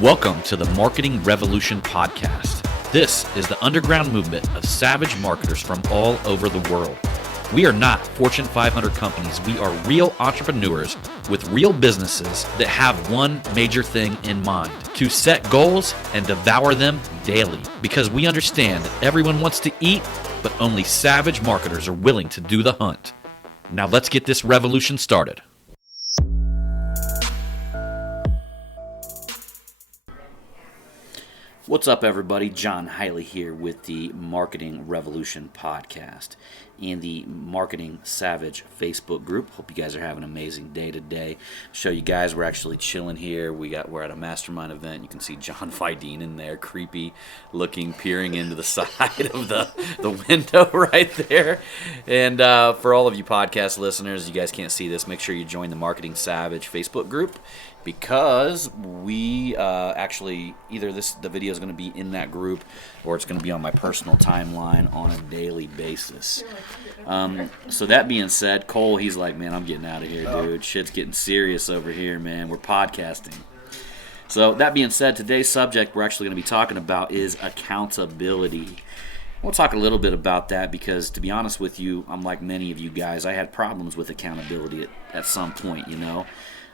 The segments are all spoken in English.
Welcome to the Marketing Revolution Podcast. This is the underground movement of savage marketers from all over the world. We are not Fortune 500 companies. We are real entrepreneurs with real businesses that have one major thing in mind: to set goals and devour them daily. Because we understand that everyone wants to eat, but only savage marketers are willing to do the hunt. Now let's get this revolution started. What's up, everybody? John Hiley here with the Marketing Revolution Podcast and the Marketing Savage Facebook group. Hope you guys are having an amazing day today. Show you guys we're actually chilling here. We're at a mastermind event. You can see John Fidene in there, creepy looking, peering into the side of the window right there. And for all of you podcast listeners, you guys can't see this. Make sure you join the Marketing Savage Facebook group, because we actually either the video is going to be in that group or it's going to be on my personal timeline on a daily basis. So that being said, Cole, he's like, man, I'm getting out of here, dude. Shit's getting serious over here, man. We're podcasting. So that being said, today's subject we're actually going to be talking about is accountability. We'll talk a little bit about that because, to be honest with you, I'm like many of you guys. I had problems with accountability at some point, you know.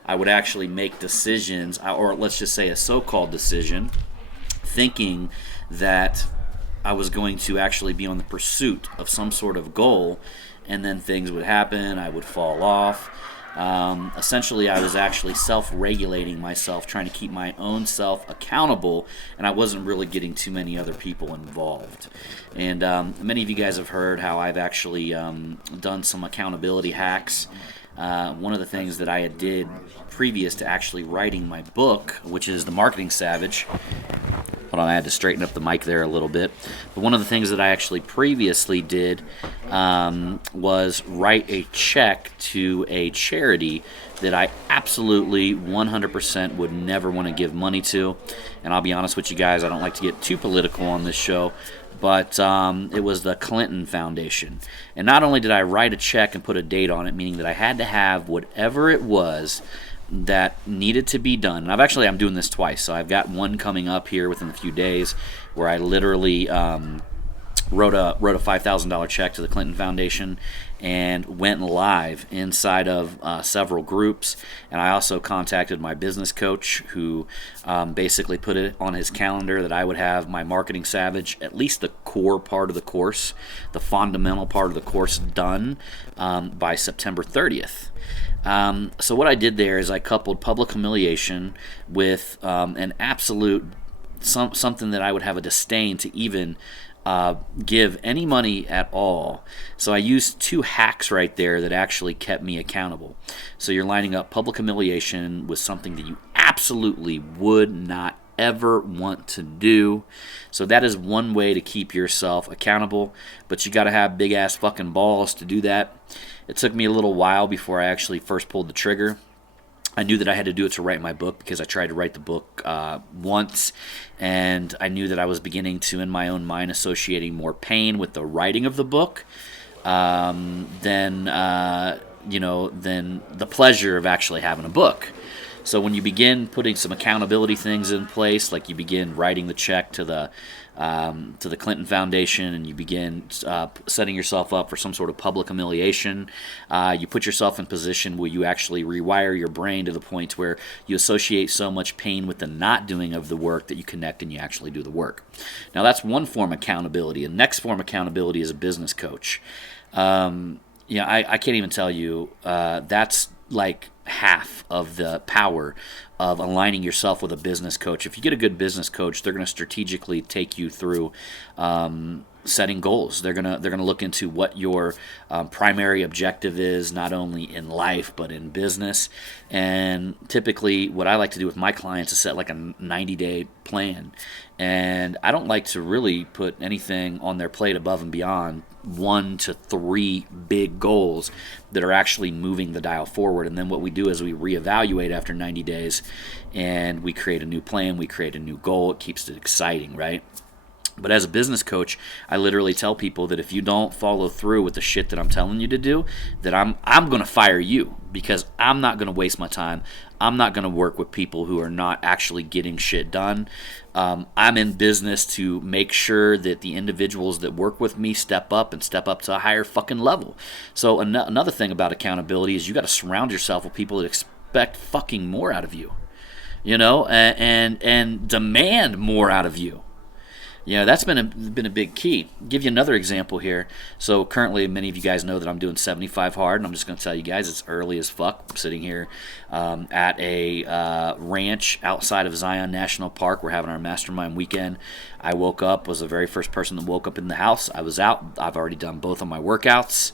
I would actually make decisions, or let's just say a so-called decision, thinking that I was going to actually be on the pursuit of some sort of goal, and then things would happen, I would fall off. Essentially, I was actually self-regulating myself, trying to keep my own self accountable, and I wasn't really getting too many other people involved. And many of you guys have heard how I've actually done some accountability hacks. One of the things that I had did previous to actually writing my book, which is The Marketing Savage. Hold on, I had to straighten up the mic there a little bit. But one of the things that I actually previously did was write a check to a charity that I absolutely 100% would never want to give money to. And I'll be honest with you guys, I don't like to get too political on this show, but it was the Clinton Foundation. And not only did I write a check and put a date on it, meaning that I had to have whatever it was that needed to be done. And I'm doing this twice, so I've got one coming up here within a few days where I literally wrote a $5,000 check to the Clinton Foundation and went live inside of several groups. And I also contacted my business coach, who basically put it on his calendar that I would have my Marketing Savage, at least the core part of the course, the fundamental part of the course, done by September 30th. So what I did there is I coupled public humiliation with an absolute something that I would have a disdain to even give any money at all. So I used two hacks right there that actually kept me accountable. So you're lining up public humiliation with something that you absolutely would not ever want to do. So that is one way to keep yourself accountable, but you got to have big ass fucking balls to do that. It took me a little while before I actually first pulled the trigger. I knew that I had to do it to write my book because I tried to write the book once, and I knew that I was beginning to, in my own mind, associating more pain with the writing of the book than the pleasure of actually having a book. So when you begin putting some accountability things in place, like you begin writing the check to the Clinton Foundation, and you begin setting yourself up for some sort of public humiliation, you put yourself in position where you actually rewire your brain to the point where you associate so much pain with the not doing of the work that you connect and you actually do the work. Now that's one form of accountability. The next form of accountability is a business coach. I can't even tell you, that's like half of the power of aligning yourself with a business coach. If you get a good business coach, they're going to strategically take you through setting goals. They're gonna look into what your primary objective is, not only in life but in business. And typically, what I like to do with my clients is set like a 90-day plan. And I don't like to really put anything on their plate above and beyond 1 to 3 big goals that are actually moving the dial forward. And then what we do is we reevaluate after 90 days and we create a new plan, we create a new goal. It keeps it exciting, right? But as a business coach, I literally tell people that if you don't follow through with the shit that I'm telling you to do, that I'm going to fire you, because I'm not going to waste my time. I'm not going to work with people who are not actually getting shit done. I'm in business to make sure that the individuals that work with me step up to a higher fucking level. So another thing about accountability is you got to surround yourself with people that expect fucking more out of you, and demand more out of you. Yeah, that's been a big key. I'll give you another example here. So currently, many of you guys know that I'm doing 75 hard, and I'm just going to tell you guys it's early as fuck. I'm sitting here at a ranch outside of Zion National Park. We're having our mastermind weekend. I woke up, was the very first person that woke up in the house. I was out. I've already done both of my workouts,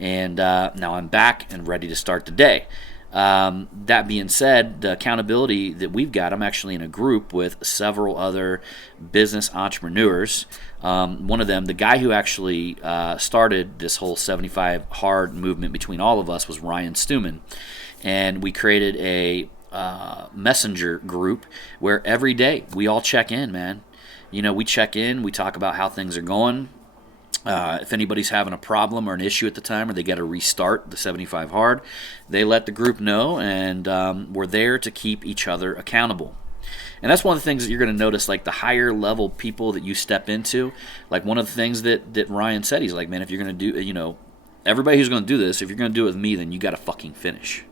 and now I'm back and ready to start the day. That being said, the accountability that we've got, I'm actually in a group with several other business entrepreneurs. One of them, the guy who actually started this whole 75 hard movement between all of us, was Ryan Stewman. And we created a messenger group where every day we all check in, man. We check in, we talk about how things are going. If anybody's having a problem or an issue at the time, or they got to restart the 75 hard, they let the group know, and we're there to keep each other accountable. And that's one of the things that you're going to notice, like the higher level people that you step into. Like one of the things that Ryan said, he's like, man, if you're going to do, everybody who's going to do this, if you're going to do it with me, then you got to fucking finish.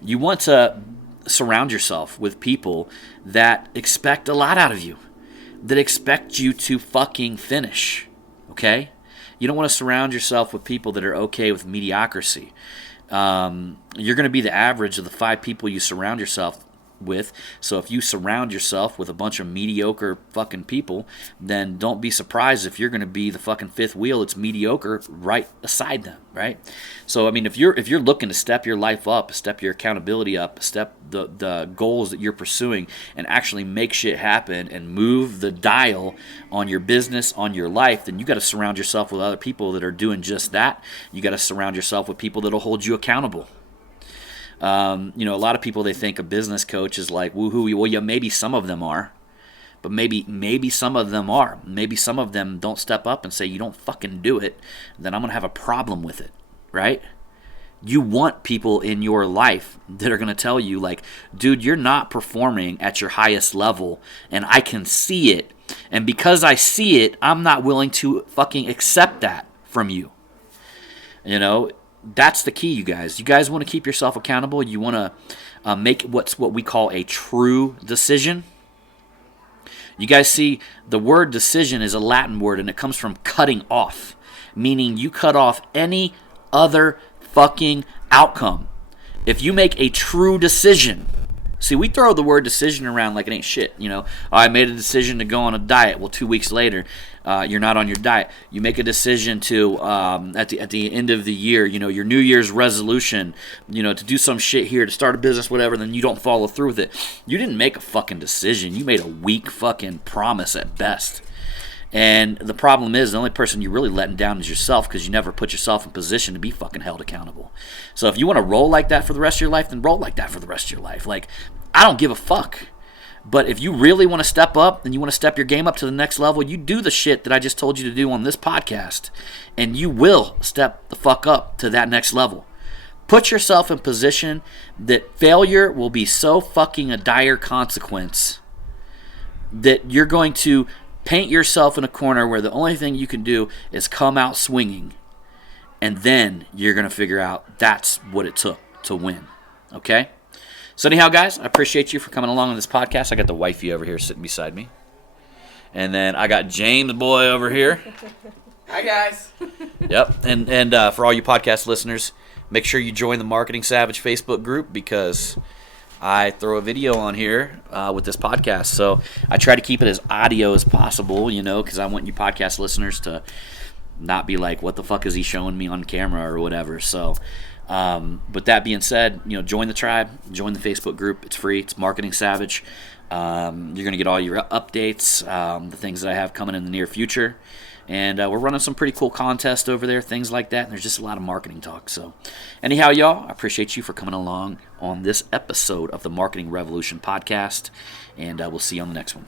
You want to surround yourself with people that expect a lot out of you, that expect you to fucking finish. Okay? You don't want to surround yourself with people that are okay with mediocrity. You're going to be the average of the 5 people you surround yourself with. So if you surround yourself with a bunch of mediocre fucking people, then don't be surprised if you're going to be the fucking fifth wheel that's mediocre right beside them, right? So I mean, if you're looking to step your life up, step your accountability up, step the goals that you're pursuing, and actually make shit happen and move the dial on your business, on your life, then you got to surround yourself with other people that are doing just that. You got to surround yourself with people that'll hold you accountable. A lot of people, they think a business coach is like woohoo. Well, yeah, maybe some of them are, but maybe some of them are. Maybe some of them don't step up and say, you don't fucking do it, then I'm going to have a problem with it, right? You want people in your life that are going to tell you, like, dude, you're not performing at your highest level, and I can see it, and because I see it, I'm not willing to fucking accept that from you. That's the key, you guys. You guys want to keep yourself accountable. You want to make what we call a true decision. You guys see, the word decision is a Latin word, and it comes from cutting off, meaning you cut off any other fucking outcome. If you make a true decision, see, we throw the word decision around like it ain't shit. I made a decision to go on a diet. Well, 2 weeks later, you're not on your diet. You make a decision to at the end of the year, your New Year's resolution, to do some shit here, to start a business, whatever. Then you don't follow through with it. You didn't make a fucking decision. You made a weak fucking promise at best. And the problem is, the only person you're really letting down is yourself, because you never put yourself in position to be fucking held accountable. So if you want to roll like that for the rest of your life, then roll like that for the rest of your life. Like, I don't give a fuck. But if you really want to step up and you want to step your game up to the next level, you do the shit that I just told you to do on this podcast, and you will step the fuck up to that next level. Put yourself in position that failure will be so fucking a dire consequence that you're going to paint yourself in a corner where the only thing you can do is come out swinging, and then you're going to figure out that's what it took to win. Okay? So anyhow, guys, I appreciate you for coming along on this podcast. I got the wifey over here sitting beside me. And then I got James boy over here. Hi, guys. Yep. And for all you podcast listeners, make sure you join the Marketing Savage Facebook group, because I throw a video on here with this podcast. So I try to keep it as audio as possible, because I want you podcast listeners to not be like, what the fuck is he showing me on camera or whatever. So but that being said, join the tribe, join the Facebook group. It's free. It's Marketing Savage. You're going to get all your updates, the things that I have coming in the near future. And we're running some pretty cool contests over there, things like that. And there's just a lot of marketing talk. So anyhow, y'all, I appreciate you for coming along on this episode of the Marketing Revolution podcast. And we'll see you on the next one.